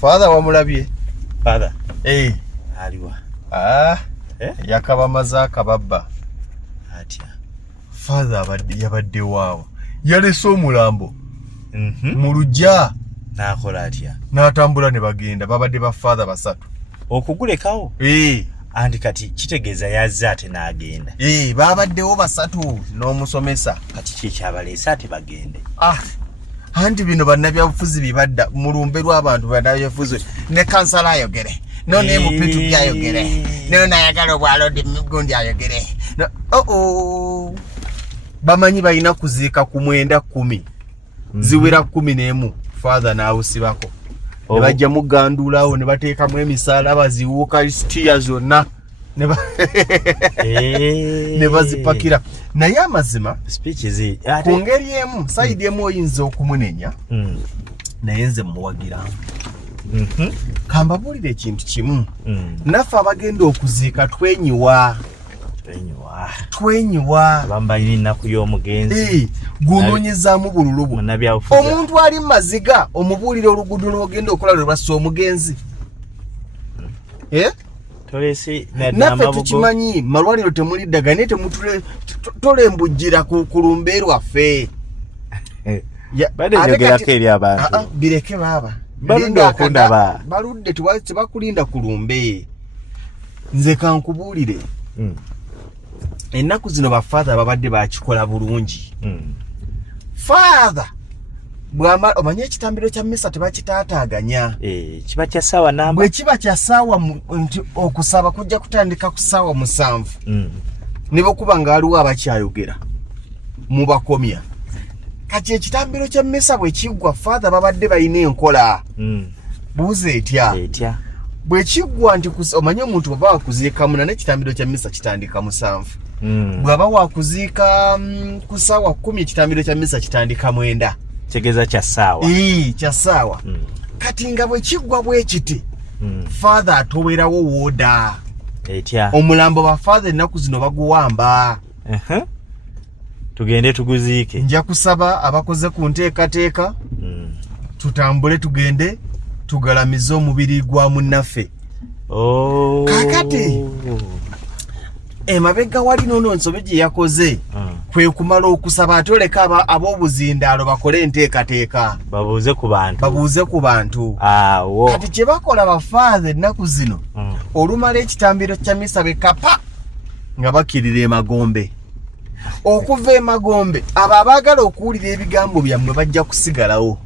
Father wamulabye. Father. Aliwa. Yakaba mazaka baba. Atya. Father yabadde waawo. Yalese omulambo. Mu luggya. N'akola atya. N'atambula ne bagenda. Babadde ba father basatu. Okugulekawo? Andi kati kitegeeza yazza ate n'agenda. Babaddewo basatu n'omusomesa. Kati kyekyabaleese ate bagende. Andi bino bannabyabufuzi bibadda mu lumbe lw'abantu bannabyabufuzi ne kansala ayogere. No ne mupitu byayogere. No nayagala obwalodi gundi ayogere. Bamanyi balina kuziika ku 9-10. Ziwera 11 father n'awusibako. Ne bajja mugandulawo ne bateekamu emisaala baziwuuka isitiya zonna ne bazipakira. Naye amazima ku ngeri emu sayidi emu oyinza okumunenya naye nze muwagiramu. Kambabuulire ekintu kimu. Naffe abagenda okuziika twenyiwa. Bambalira ennaku y'omugenzi. Gunoonyezaamu bululu bwo. Omuntu ali maziga omubuulire oluguudo lw'ogenda okola lwe bassa omugenzi. Naffe tukimanyi malwaliro temuli ddagala naye tolembujjira ku lumbe lwaffe. Badejogerako eri abantu. Bireke baaba. Baludde okundaba. Baludde tebakulinda ku lumbe. Nze kankubuulire. Ennaku zino ba father babadde bakikola bulungi. Father bwama omanye ekitambiro kya mmisa tebakitaataaganya. Kiba kya ssaawa namba. Bwe kiba kya ssaawa okusaba kujja kutandika ku ssaawa 7. Ne bwekuba nga waliwo abakyayogera mu bakomya. Kati ekitambiro kya mmisa bwe kiggwa father babadde balina enkola. Buuza etya. Bwe kiggwa nti omanye omuntu bwaba wakuziika muna n'ekitambiro kya mmisa kitandika 7. Bwaba wakuziika ku ssaawa 10 ekitambiro kya mmisa kitandika 9. Kitegeeza kya ssaawa. Kya ssaawa. Kati nga bwe kiggwa bwe kiti father atowerawo wooda. Etya. Omulambo ba father ennaku zino baguwamba. Tugende tuguziike. Nja kusaba abakoze ku nteekateeka tutambule tugende tugalamize omubiri gwa munnaffe. Kakati emabega wali nono nsobe gye yakoze kwe kumala okusaba atoleka ab'obuzindaalo bakole enteekateeka. Babuuze ku bantu. Kati kye bakola ba father ennaku zino olumala ekitambiro kya misa bekapa nga bakirira emagombe. Okuva emagombe abo abaagala okuwulira ebigambo byammwe bajja kusigalawo.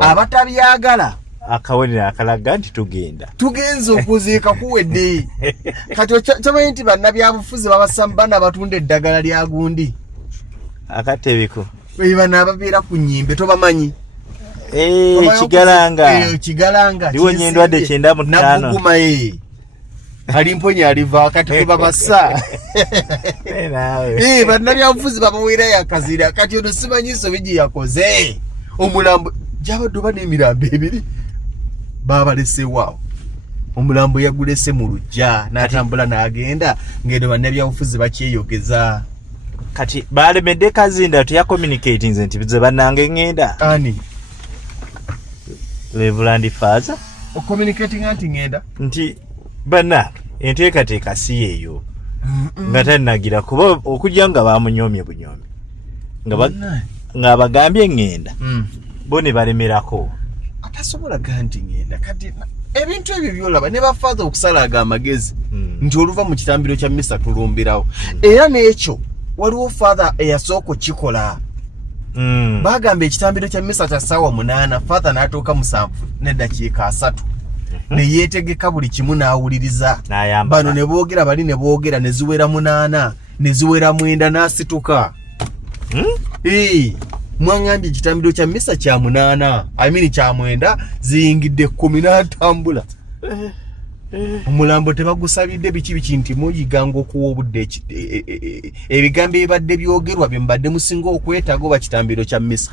Abatabyagala akawonera akalaga nti tugenze okuziika kuwedde. Kati kyamanyi nti bannabyabufuzi babasambana batunda eddagala lya gundi akatebiko bana ababeera ku nnyimbe tobamanyi. Kigalanga liwonye endwadde 95 nabuguma alimponya aliva kati kubabasa. Bannabyabufuzi babaweerayo akazira kati ono simanyi nsobi gye yakoze. Omulambo gyabadde oba n'emirambo ebiri babalesewaawo. Omulambo yagulese mu luggya n'atambula n'agenda ngendo bannabyabufuzi bakyeyogeza. Kati balemedde Kazinda tuya communicating nti bize bannange ngenda. Ani? Reverend Father? Communicating anti ngenda? Nti bannange enteekateeka si yeeyo. Nga tannagira kuba okujja nga bamunyomye bunyomye. Nga bagambye ngenda. Bo ne balemerako. Atasobola ganti ngenda. Kati ebintu ebyo byolaba ne ba father okusalaga amagezi nti oluva mu kitambiro kya misa tulumbirawo. Era n'ekyo waliwo father eyasooka kikola. Bagamba ekitambiro kya misa kya ssaawa 8 father n'atuuka 7 n'eddakiika 3. Ne yeetegeka buli kimu n'awuliriza. Bano ne boogera bali ne boogera ne ziwera 8 ne ziwera 9 n'asituka. Mwangambye ekitambiro kya misa kya 8 kya 9 ziyingidde 10 n'atambula. Omulambo tebagusabidde biki nti muyiganga okuwa obudde ebigambo ebibadde byogerwa bye mbadde musinga okwetaaga oba kitambiro kya misa.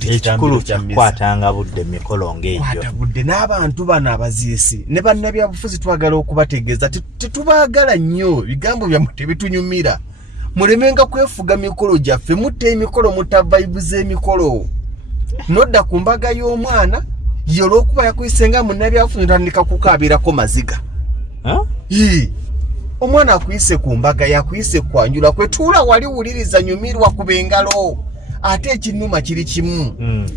Ekikulu kya kwatanga budde mikolo ng'egyo. Kwata budde n'abantu bano abaziisi ne bannabyabufuzi twagala okubategeeza tetubaagala nnyo bigambo byammwe tebitunyumira. Mulemenga kwefuga mikolo gyaffe mutte emikolo mutavaibuza emikolo. Nodda ku mbaga y'omwana yolokuba yakwisenga munnabyabufuzi tandika kukaabirako maziga. Omwana akuyise ku mbaga yakuyise kwanjula kwetuula wali wuliriza nyumirwa ku bengalo ate ekinuma kiri kimu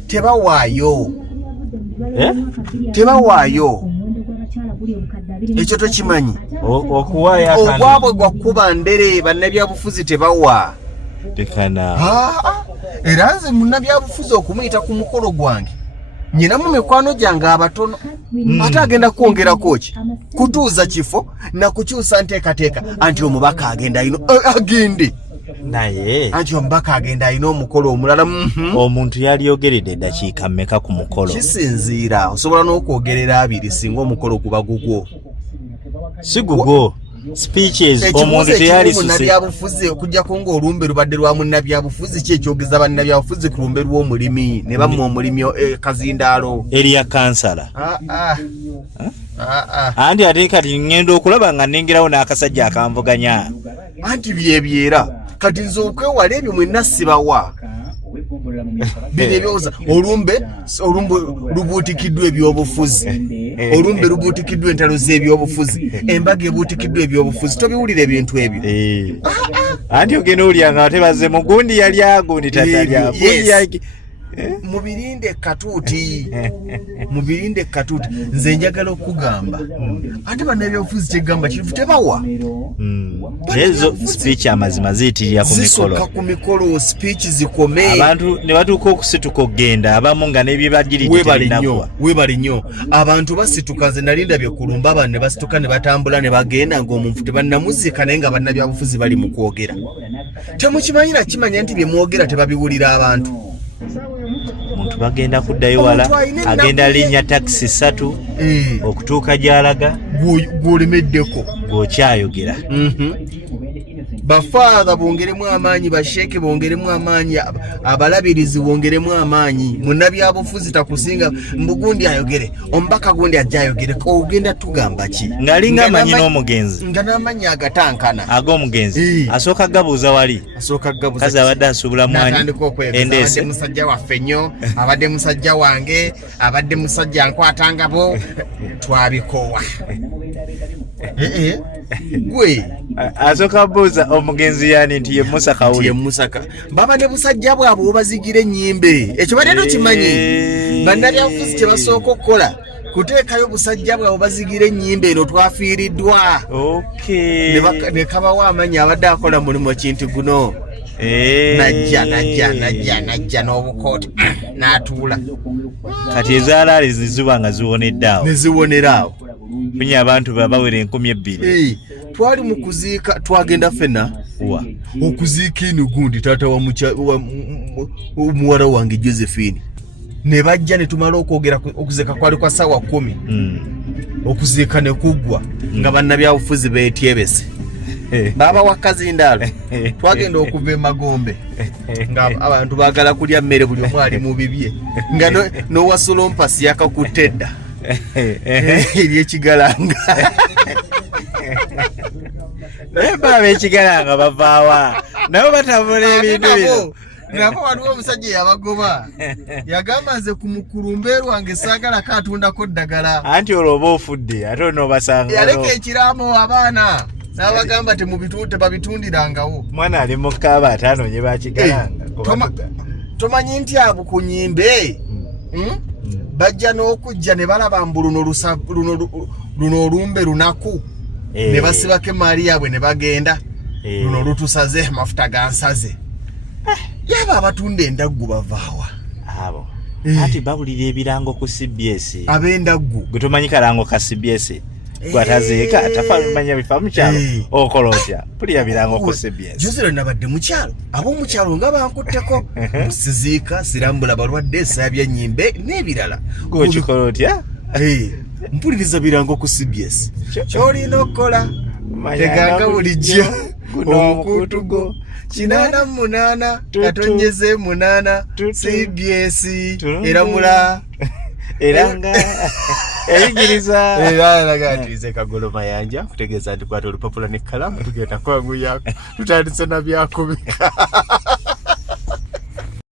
tebawaayo ekyo tokimanyi obwabwe gwakuba ndere bannabyabufuzi tebawa era nze munnabyabufuzi okumuyita ku mukolo gwange nyina mu mikwano gyange abatono ate agenda kwongerako ki kutuuza kifo na kukyusa nteekateeka anti omubaka agenda ino agende naye anti omubaka agenda ino omukolo omulala omuntu yalyogeredde eddakiika mmeka ku mukolo kisinziira osobola n'okwogerera 2 singa omukolo guba gugwo si gugwo speeches omuntu teyali munnabyabufuzi okujjako ng'olumbe lubadde lwa munnabyabufuzi ki ekyogeza bannabyabufuzi ku lumbe lw'omulimi ne bamma omulimi kazindaalo eriya kansala anti ate kati ngenda okulaba nga nnengerawo n'akasajja akanvuganya anti byebyera kati nze okwewala ebyo mwenna sibawa bino ebyoza olumbe lubuutikiddwa ebyobufuzi olumbe lubuutikiddwa entalo z'ebyobufuzi embaga ebuutikiddwa ebyobufuzi tobiwulira ebintu ebyo anti ogenda olya nga tebaze mugundi yali agundi tatalya mubirinde katuuti nze njagala okugamba ate bannabyabufuzi kyegamba kirifu tebawa ezo speech amazima ziyitirira ku mikolo speech zikome abantu ne batuuka okusituka okgenda abamu nga n'ebyebajjiritenakuwa webali nnyo abantu basituka nze nali ndabye kulumba abantu ne basituka ne batambula ne bagenda ng'omuntu tebannamuzika naye nga bannabyabufuzi bali mu kwogera temukimanyira kimanya nti bye mwogera tebabiwulira abantu omuntu bagenda kuddayo wala agenda linnya takisi 3 okutuuka gy'alaga gw'olemeddeko gw'okyayogera bafaadha bongeremu amaanyi basheeke bongeremu amaanyi abalabirizi bongeremu amaanyi munnabyabufuzi takusinga mbugundi ayogere omubaka gundi ajja ayogere ogenda tugamba ki ng'alinga amanyi n'omugenzi nga n'amanyi agatankana ag'omugenzi asooka gabuuza wali kazi abadde asuubula mwanyi endeese musajja waffe nnyo abadde musajja wange abadde musajja nkwatangabo twabikowa gwe asooka buuza omugenzi yani nti ye Musa Kawule baba ne busajja bwabwe obazigira ennyimbe ekyo badde tokimanyi bannabyabufuzi kye basooka okukola kuteekayo busajja bwabwe bazigira ennyimbe eno twafiiriddwa ne kabawo amanyi abadde akola mulimu ekintu guno najja n'obukooti n'atuula kati ezaalaali ziziba nga ziwonedde awo neziwoneraawo funye abantu babawera 2,000 twali mu kuziika twagenda ffenna okuziika eno gundi taata wa muwala wange Josephine ne bajja ne tumala okwogera okuziika kwali kwa ssaawa 10 okuziika ne kuggwa nga bannabyabufuzi beetyebese baba wa kazindaalo twagenda okuva emagombe nga abantu baagala kulya mmere buli omu ali mu bibye nga n'owasolompasi yakakutte edda eryekigalanga naye baba ekigalanga bavaawa nabo batambula ebintu bino nabo waliwo omusajja yabagoba yagamba nze ku mukulumbe lwange saagala katundako ddagala anti olwo oba ofudde ate onobasanga yaleka ekiraamo abaana n'abagamba tebabitundirangawo mwana ali mu kaaba ate anoonye bakigalanga tomanyi nti abo ku nyimbe bajja n'okujja ne balaba mbu luno olumbe lunaku ne basibako emaali yaabwe ne bagenda luno lutusaze amafuta gansaze yaba abatunda endaggu bavaawa abo ati bawulira ebirango ku CBS ab'endaggu gwe tomanyi kalango ka CBS gwatazeeka tafamanya bifa mukyalo okola otya pulira birango ku CBS juziro nabadde mukyalo ab'omukyalo nga bankutteko siziika sirambula balwadde esaabya nyimbe n'ebirala gwekikola otya mpuliriza birango ku CBS kyolina okukola teganga bulijjo omukuutugo 88 katonyeze 8 CBS eramula eranga eyigiriza eragatize kagolo mayanja kutegeeza nti kwata olupapula ne kalamu tugenda kwanguyako tutandise na byakubika